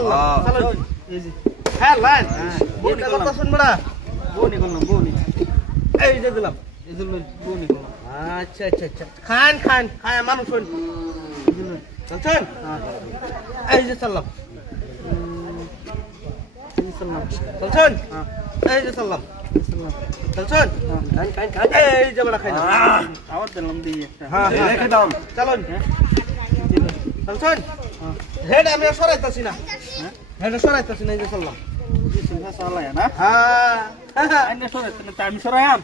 চাললাম হ্যাঁ। যে। হ্যাঁ লাইন। হ্যাঁ, বউনি কথা করলাম। শুন বড়া বউনি করলাম বউনি এই যে দিলাম। এই জন্য বউনি করলাম আচ্ছা আচ্ছা আচ্ছা। খান খান খায় মানুষ জন্য। চলছেন হ্যাঁ। এই যে চাললাম করলাম চলছেন হ্যাঁ। এই যে চাললাম চলছেন হ্যাঁ খান এই যে বড়া খাইলাম আবার দিলাম দিই হ্যাঁ হ্যাঁ। রেখে দাও। চালুন। হ্যাঁ। চলছেন হ্যাঁ। হেড আমি সরাইতাছি না। হ্যাঁ হেড সরাইতাছি না এই যে চাললাম। হ্যাঁ। আমি সরাইয়াম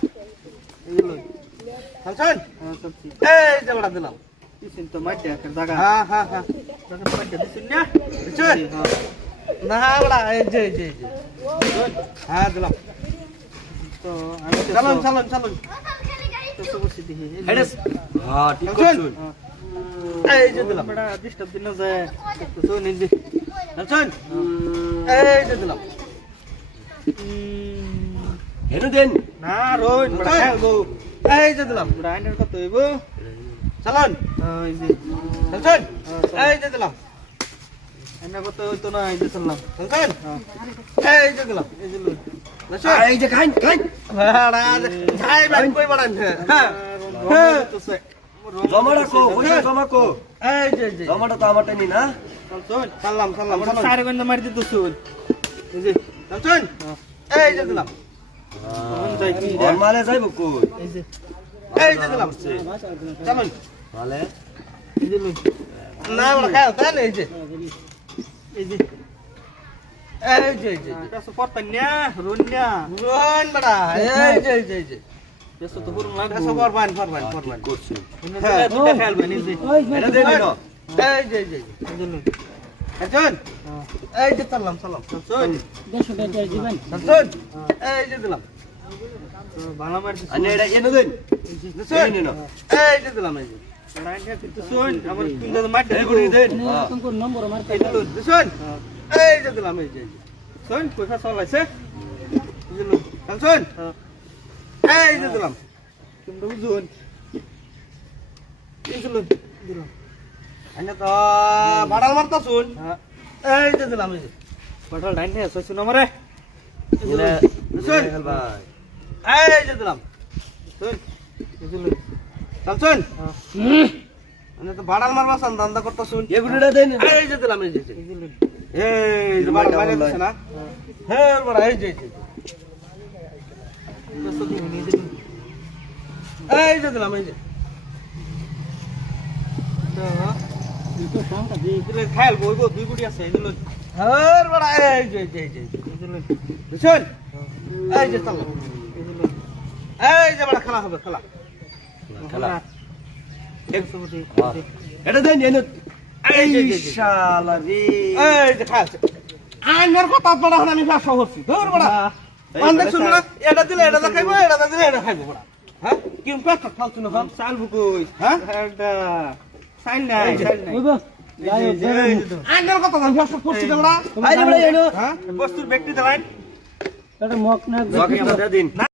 এই হ্যাঁ যে বড়া দিলাম। হ্যাঁ হ্যাঁ হ্যাঁ। না হ্যাঁ বড়া এই যে এই যে হ্যাঁ দিলাম। চালুন চালুন চালুন। হ্যাঁ ঠিক হ্যাঁ এই যে দিলাম। বড়া ডিস্টার্ব দিন না যায় তো তো চলছেন এই যে দিলাম। হেনু দেন। না বড়া চল। খেলব। এই যে দিলাম। বড়া আইনের কত হইব? চালুন। হ্যাঁ এই যে। চলছেন হ্যাঁ। এই যে দিলাম। আইনের কত হইতো না এই যে চললাম চলছেন হ্যাঁ। এই যে দিলাম। এই যে এই যে খান খান ভাড়া খাই বাই কই বাড়ান? হ্যাঁ হ্যাঁ। জমা রাখো পয়সা জমা কো। এই যে যে। জমাটা তো আমারটা নি না? চল চাললাম চাললাম আমরা সারে গন্ধ মারি দিত শুন এই যে চলছেন হ্যাঁ এই যে দিলাম। মালে যাইব কো? এই যে। দিলাম। চালুন মালে? না। বড় খাও তাহলে এই যে। এই যে। এই যে এই যে। কাছে পড়তান না রুন্যা রোহন বড়া। এই যে এই যে। এই যে দিলাম এই যে শুন শুন পয়সা চলাইছে এই যে লই চলছেন হ্যাঁ এই যে দিলাম কিন্তু বুঝুন দিলাম আইনে তো বাড়াল মারতা শুন হ্যাঁ এই যে দিলাম এই যে পটল সইছ না মারে এই যে লই শুন ভাই এই যে দিলাম শুন হ্যাঁ আইনে তো বাড়াল মারবা সান দান্দা করতা শুন এই গুড়িটা দেন এই যে দিলাম এই যে এই বাড়াল না হ্যাঁ বড়া এই যে এই যে দিলাম এই যে। খাইল বইব দুই কোটি আছে এই যে লই হ্যাঁ এই যে এই যে এই যে এই যে। এই বড়া খেলা হবে খেলা। খেলা। একশো কোটি এটা দেন এনে এই যে, এই এই শালা রে। এই যে খাচ্ছে আইনের কথা বড়া আমি ব্যবসা করছি। ধর বড়া। অন্ধেক শুনব না? এটা দিলে এটা দেখাইবো এটা দিলে এটা খাইবো বড়া। হ্যাঁ? চাল বুকুই হ্যাঁ? এটা নাই নাই। করছি না বড়া আইরে বড় এনো বস্তুর ব্যক্তি দেওয়াই জগে আমাদের দিন।